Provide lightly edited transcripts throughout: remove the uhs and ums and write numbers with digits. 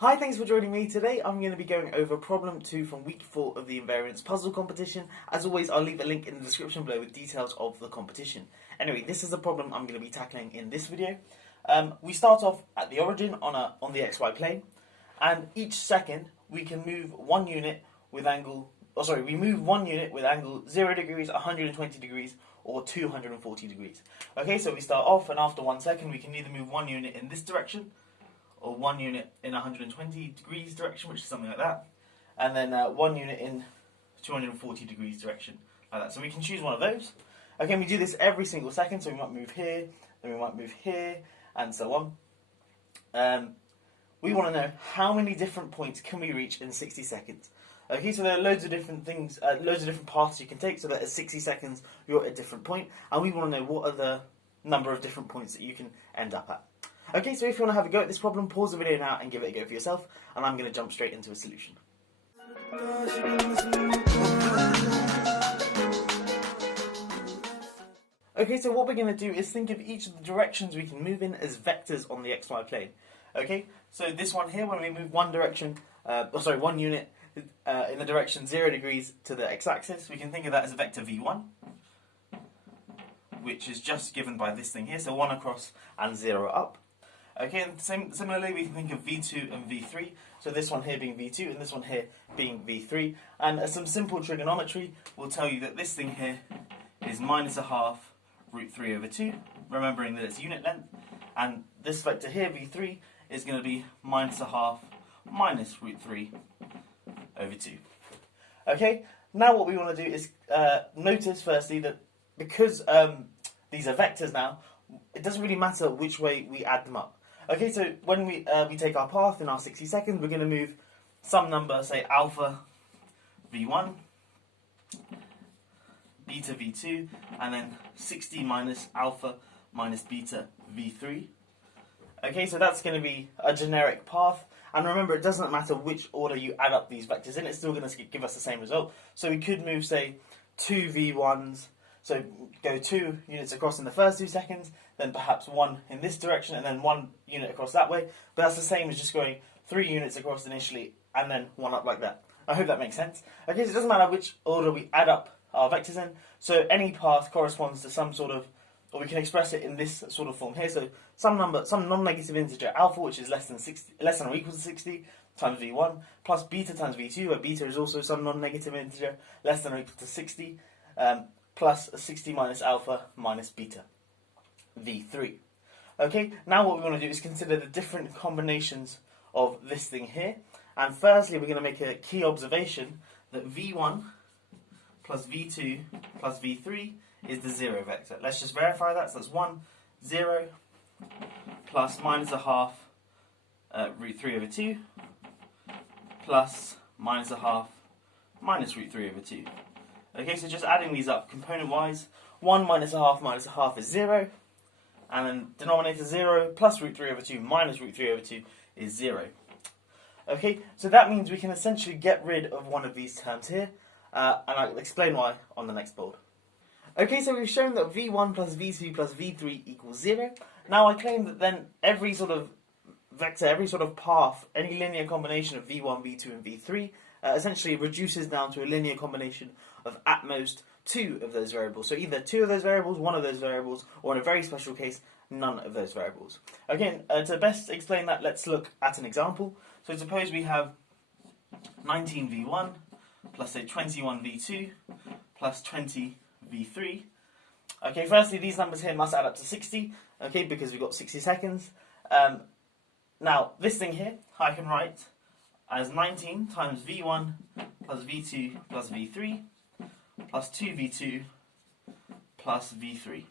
Hi, thanks for joining me. Today I'm going to be going over problem 2 from week 4 of the Invariants puzzle competition. As always, I'll leave a link in the description below with details of the competition. Anyway, this is the problem I'm going to be tackling in this video. We start off at the origin on the XY plane, and each second we can move one unit with angle, we move one unit with angle 0 degrees, 120 degrees, or 240 degrees. Okay, so we start off, and after 1 second we can either move one unit in this direction, or one unit in 120 degrees direction, which is something like that, and then one unit in 240 degrees direction, like that. So we can choose one of those. Okay, we do this every single second, so we might move here, then we might move here, and so on. We want to know how many different points can we reach in 60 seconds. Okay, so there are loads of different things, loads of different paths you can take, so that at 60 seconds you're at a different point, and we want to know what are the number of different points that you can end up at. Okay, so if you want to have a go at this problem, pause the video now and give it a go for yourself, and I'm going to jump straight into a solution. Okay, so what we're going to do is think of each of the directions we can move in as vectors on the XY plane. Okay, so this one here, when we move one direction, one unit in the direction 0 degrees to the x-axis, we can think of that as a vector v1, which is just given by this thing here, so 1 across and 0 up. Okay, and similarly we can think of v2 and v3, so this one here being v2 and this one here being v3, and some simple trigonometry will tell you that this thing here is minus a half root 3 over 2, remembering that it's unit length, and this vector here, v3, is going to be minus a half minus root 3 over 2. Okay, now what we want to do is notice firstly that because these are vectors now, it doesn't really matter which way we add them up. Okay, so when we take our path in our 60 seconds, we're going to move some number, say alpha v1, beta v2, and then 60 minus alpha minus beta v3. Okay, so that's going to be a generic path, and remember, it doesn't matter which order you add up these vectors in, it's still going to give us the same result. So we could move, say, two v1s, so go 2 units across in the first 2 seconds, then perhaps 1 in this direction, and then 1 unit across that way. But that's the same as just going 3 units across initially, and then 1 up like that. I hope that makes sense. Okay, so it doesn't matter which order we add up our vectors in, so any path corresponds to some sort of, or we can express it in this sort of form here. So some non-negative integer alpha, which is less than or equal to 60, times v1, plus beta times v2, where beta is also some non-negative integer less than or equal to 60, plus 60 minus alpha minus beta, v3. Okay, now what we want to do is consider the different combinations of this thing here. And firstly, we're going to make a key observation that v1 plus v2 plus v3 is the 0 vector. Let's just verify that. So that's 1, 0, plus minus a half root 3 over 2, plus minus a half minus root 3 over 2. Okay, so just adding these up component-wise, 1 minus a half is 0, and then denominator 0 plus root 3 over 2 minus root 3 over 2 is 0. Okay, so that means we can essentially get rid of one of these terms here, and I'll explain why on the next board. Okay, so we've shown that v1 plus v2 plus v3 equals 0. Now I claim that then every sort of vector, every sort of path, any linear combination of v1, v2 and v3 essentially reduces down to a linear combination of at most 2 of those variables. So either 2 of those variables, 1 of those variables, or in a very special case, none of those variables. Again, to best explain that, let's look at an example. So suppose we have 19v1 plus say 21v2 plus 20v3. Okay, firstly, these numbers here must add up to 60, okay, because we've got 60 seconds. Now, this thing here, I can write as 19 times v1 plus v2 plus v3 plus 2v2 plus v3.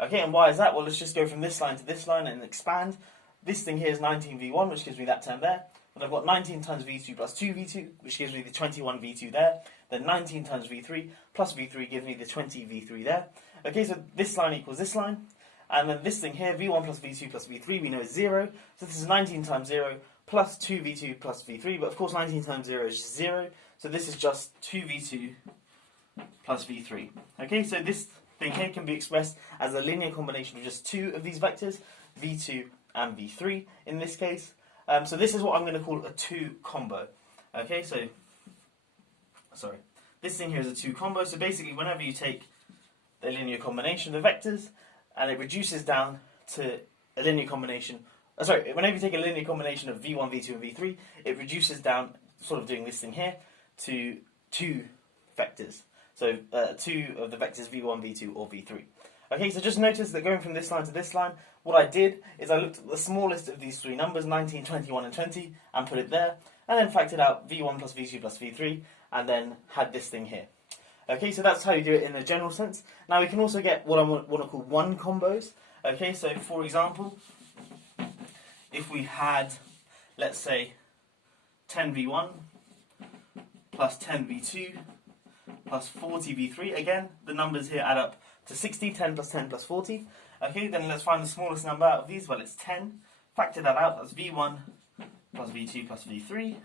Okay, and why is that? Well, let's just go from this line to this line and expand. This thing here is 19v1, which gives me that term there. But I've got 19 times v2 plus 2v2, which gives me the 21v2 there. Then 19 times v3 plus v3 gives me the 20v3 there. Okay, so this line equals this line. And then this thing here, v1 plus v2 plus v3, we know is 0. So this is 19 times 0 plus 2v2 plus v3. But of course 19 times 0 is just 0. So this is just 2v2 plus v3. Okay, so this thing here can be expressed as a linear combination of just 2 of these vectors, v2 and v3 in this case. So this is what I'm going to call a 2 combo. Okay, so, sorry. This thing here is a 2 combo. So basically, whenever you take the linear combination of the vectors, and it reduces down to a linear combination, whenever you take a linear combination of v1, v2, and v3, it reduces down, sort of doing this thing here, to 2 vectors. So 2 of the vectors v1, v2, or v3. Okay, so just notice that going from this line to this line, what I did is I looked at the smallest of these 3 numbers, 19, 21, and 20, and put it there, and then factored out v1 plus v2 plus v3, and then had this thing here. Okay, so that's how you do it in a general sense. Now we can also get what I want to call 1 combos. Okay, so for example, if we had, let's say, 10v1 plus 10v2 plus 40v3, again, the numbers here add up to 60, 10 plus 10 plus 40. Okay, then let's find the smallest number out of these. Well, it's 10. Factor that out, that's v1 plus v2 plus v3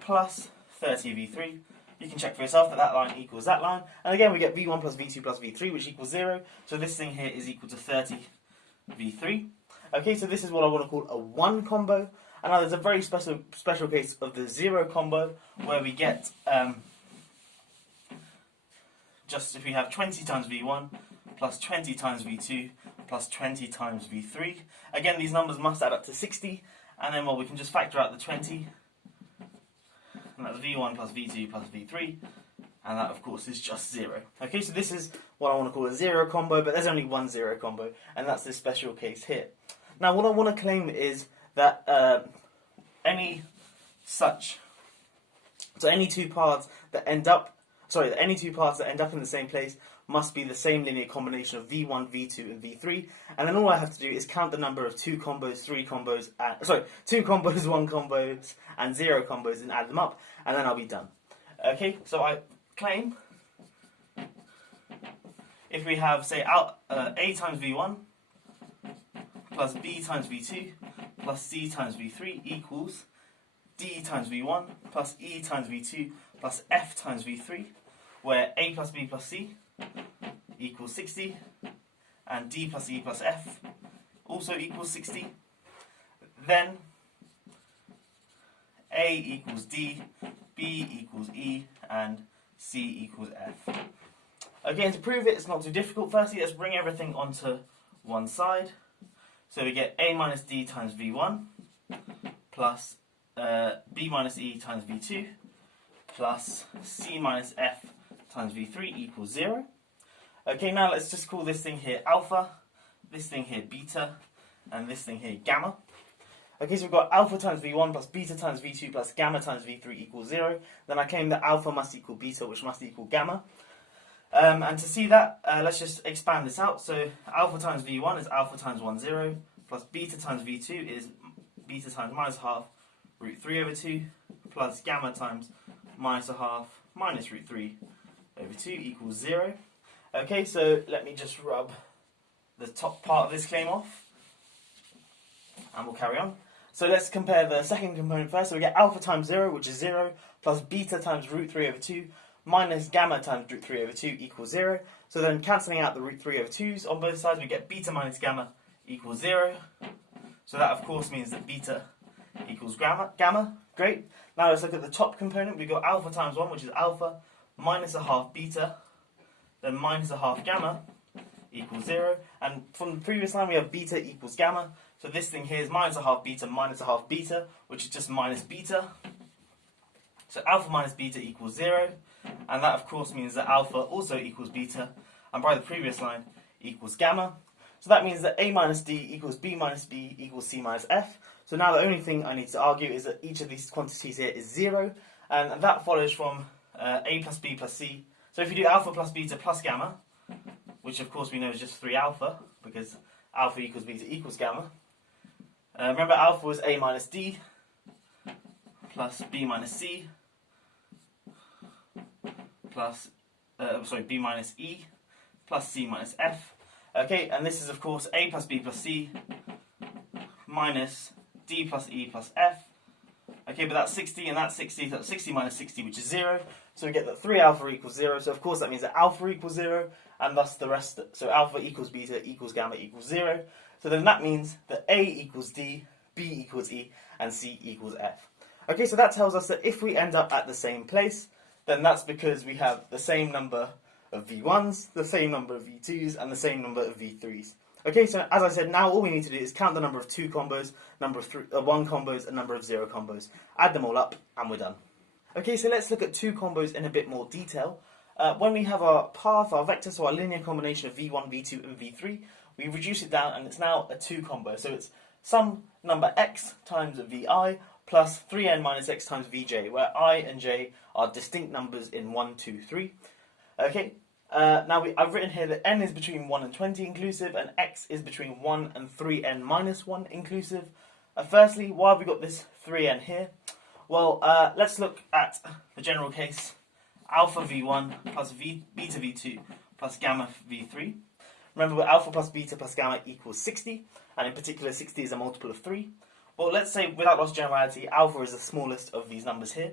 plus 30v3. You can check for yourself that that line equals that line. And again, we get v1 plus v2 plus v3, which equals 0. So this thing here is equal to 30v3. Okay, so this is what I want to call a 1 combo. And now there's a very special case of the 0 combo, where we get, just if we have 20 times v1 plus 20 times v2 plus 20 times v3. Again, these numbers must add up to 60. And then, well, we can just factor out the 20. And that's v1 plus v2 plus v3, and that of course is just 0. Okay, so this is what I want to call a 0 combo, but there's only one 0 combo, and that's this special case here. Now what I want to claim is that any two paths that end up in the same place must be the same linear combination of v1, v2, and v3, and then all I have to do is count the number of 2 combos, 3 combos, 2 combos, 1 combos, and 0 combos, and add them up, and then I'll be done. Okay, so I claim if we have, say, a times v1 plus b times v2 plus c times v3 equals d times v1 plus e times v2 plus f times v3, where a plus b plus c equals 60, and d plus e plus f also equals 60, then a equals d, b equals e, and c equals f. Okay, and to prove it, it's not too difficult. Firstly, let's bring everything onto one side. So we get a minus d times v1 plus b minus e times v2 plus c minus f times v3 equals 0. Okay, now let's just call this thing here alpha, this thing here beta, and this thing here gamma. Okay, so we've got alpha times v1 plus beta times v2 plus gamma times v3 equals 0. Then I claim that alpha must equal beta, which must equal gamma. And to see that, let's just expand this out. So alpha times v1 is alpha times 1, 0, plus beta times v2 is beta times minus half root 3 over 2, plus gamma times minus a half minus root 3 over 2 equals 0. Okay, so let me just rub the top part of this claim off, and we'll carry on. So let's compare the second component first. So we get alpha times 0, which is 0, plus beta times root 3 over 2, minus gamma times root 3 over 2 equals 0. So then cancelling out the root 3 over 2's on both sides, we get beta minus gamma equals 0. So that, of course, means that beta equals gamma. Great. Now let's look at the top component. We've got alpha times 1, which is alpha, minus a half beta, then minus a half gamma equals 0. And from the previous line, we have beta equals gamma. So this thing here is minus a half beta, which is just minus beta. So alpha minus beta equals 0. And that, of course, means that alpha also equals beta. And by the previous line, equals gamma. So that means that a minus d equals b minus b equals c minus f. So now the only thing I need to argue is that each of these quantities here is 0. And that follows from a plus b plus c. So if you do alpha plus beta plus gamma, which of course we know is just 3 alpha, because alpha equals beta equals gamma. Remember, alpha was a minus d plus b minus c plus, b minus e plus c minus f. Okay, and this is of course a plus b plus c minus d plus e plus f. Okay, but that's 60 and that's 60, so that's 60 minus 60, which is 0. So we get that 3 alpha equals 0, so of course that means that alpha equals 0, and thus the rest, so alpha equals beta equals gamma equals 0. So then that means that a equals d, b equals e, and C equals F. Okay, so that tells us that if we end up at the same place, then that's because we have the same number of V1s, the same number of V2s, and the same number of V3s. Okay, so as I said, now all we need to do is count the number of 2 combos, number of 1 combos, and number of 0 combos. Add them all up, and we're done. Okay, so let's look at 2 combos in a bit more detail. When we have our path, our vector, so our linear combination of V1, V2, and V3, we reduce it down, and it's now a 2 combo. So it's some number x times Vi plus 3n minus x times Vj, where I and j are distinct numbers in 1, 2, 3. Okay, now I've written here that n is between 1 and 20 inclusive, and x is between 1 and 3n minus 1 inclusive. Firstly, why have we got this 3n here? Well, let's look at the general case. Alpha V1 plus beta V2 plus gamma V3. Remember, we're alpha plus beta plus gamma equals 60, and in particular 60 is a multiple of 3. Well, let's say, without loss of generality, alpha is the smallest of these numbers here.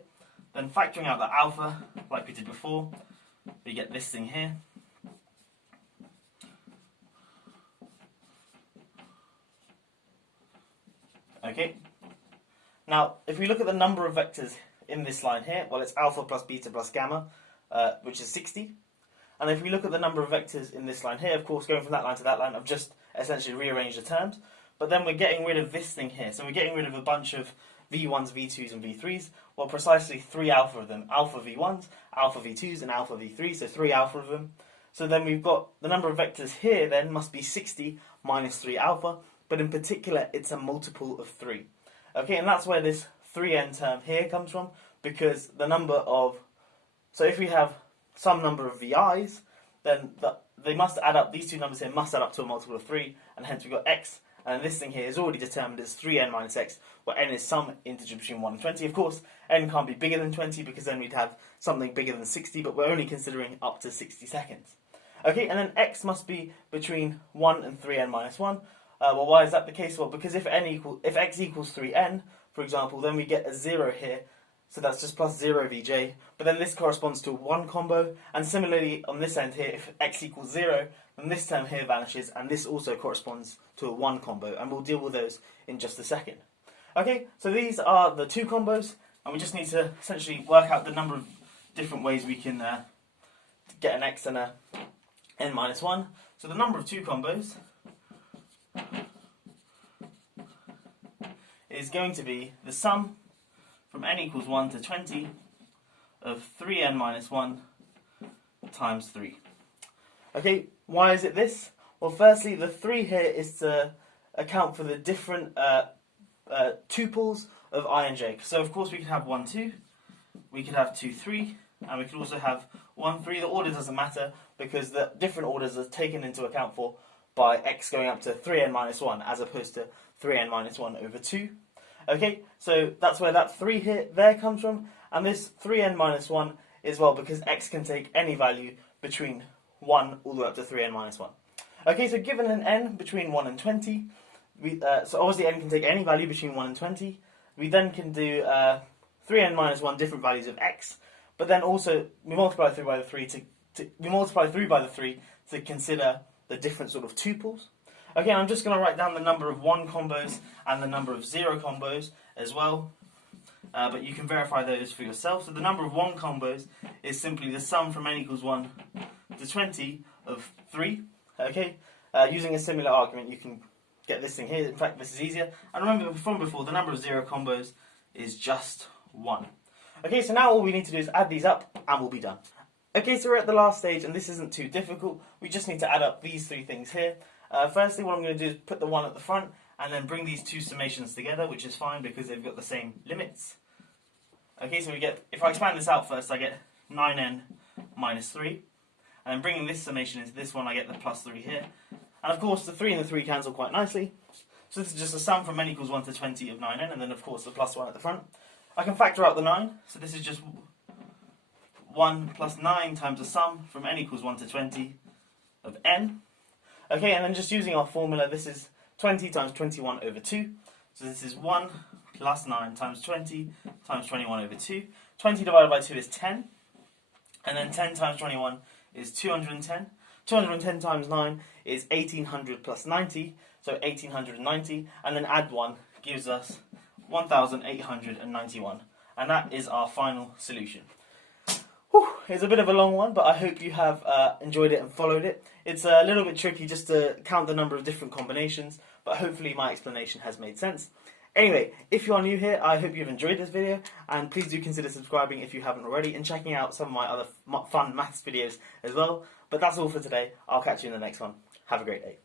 Then factoring out the alpha, like we did before, we get this thing here. Okay. Now, if we look at the number of vectors in this line here, well, it's alpha plus beta plus gamma, which is 60. And if we look at the number of vectors in this line here, of course, going from that line to that line, I've just essentially rearranged the terms. But then we're getting rid of this thing here. So we're getting rid of a bunch of V1s, V2s, and V3s. Well, precisely 3 alpha of them. Alpha V1s, alpha V2s, and alpha V3s. So 3 alpha of them. So then we've got the number of vectors here then must be 60 minus 3 alpha. But in particular, it's a multiple of 3. Okay, and that's where this 3n term here comes from. Because the number of... So if we have some number of VIs, then they must add up, these two numbers here must add up to a multiple of 3. And hence we've got x. And this thing here is already determined as 3n minus x, where n is some integer between 1 and 20. Of course, n can't be bigger than 20 because then we'd have something bigger than 60, but we're only considering up to 60 seconds. Okay, and then x must be between 1 and 3n minus 1. Well, why is that the case? Well, because if x equals 3n, for example, then we get a 0 here. So that's just plus 0 Vj. But then this corresponds to a 1 combo. And similarly, on this end here, if x equals 0, then this term here vanishes. And this also corresponds to a 1 combo. And we'll deal with those in just a second. Okay, so these are the 2 combos. And we just need to essentially work out the number of different ways we can get an x and a n minus 1. So the number of 2 combos is going to be the sum from n equals 1 to 20 of 3n minus 1 times 3. Okay, why is it this? Well, firstly, the 3 here is to account for the different tuples of I and j. So, of course, we could have 1, 2, we could have 2, 3, and we could also have 1, 3. The order doesn't matter because the different orders are taken into account for by x going up to 3n minus 1 as opposed to 3n minus 1 over 2. Okay, so that's where that 3 here there comes from, and this 3n minus 1 is, well, because x can take any value between 1 all the way up to 3n minus 1. Okay, so given an n between 1 and 20, so obviously n can take any value between 1 and 20, we then can do 3n minus 1 different values of x, but then also we multiply 3 by the 3 we multiply 3 by the 3 to consider the different sort of tuples. Okay, I'm just going to write down the number of 1 combos and the number of 0 combos as well. But you can verify those for yourself. So the number of 1 combos is simply the sum from n equals 1 to 20 of 3. Okay, using a similar argument, you can get this thing here. In fact, this is easier. And remember from before, the number of 0 combos is just 1. Okay, so now all we need to do is add these up, and we'll be done. Okay, so we're at the last stage, and this isn't too difficult. We just need to add up these 3 things here. Firstly, what I'm going to do is put the 1 at the front, and then bring these 2 summations together, which is fine because they've got the same limits. Okay, so we get, if I expand this out first, I get 9n minus 3. And then bringing this summation into this one, I get the plus 3 here. And of course, the 3 and the 3 cancel quite nicely. So this is just a sum from n equals 1 to 20 of 9n, and then of course the plus 1 at the front. I can factor out the 9, so this is just 1 plus 9 times the sum from n equals 1 to 20 of n. Okay, and then just using our formula, this is 20 times 21 over 2. So this is 1 plus 9 times 20 times 21 over 2. 20 divided by 2 is 10. And then 10 times 21 is 210. 210 times 9 is 1800 plus 90. So 1890. And then add 1 gives us 1891. And that is our final solution. Whew, it's a bit of a long one, but I hope you have enjoyed it and followed it. It's a little bit tricky just to count the number of different combinations, but hopefully my explanation has made sense. Anyway, if you are new here, I hope you've enjoyed this video, and please do consider subscribing if you haven't already, and checking out some of my other fun maths videos as well. But that's all for today. I'll catch you in the next one. Have a great day.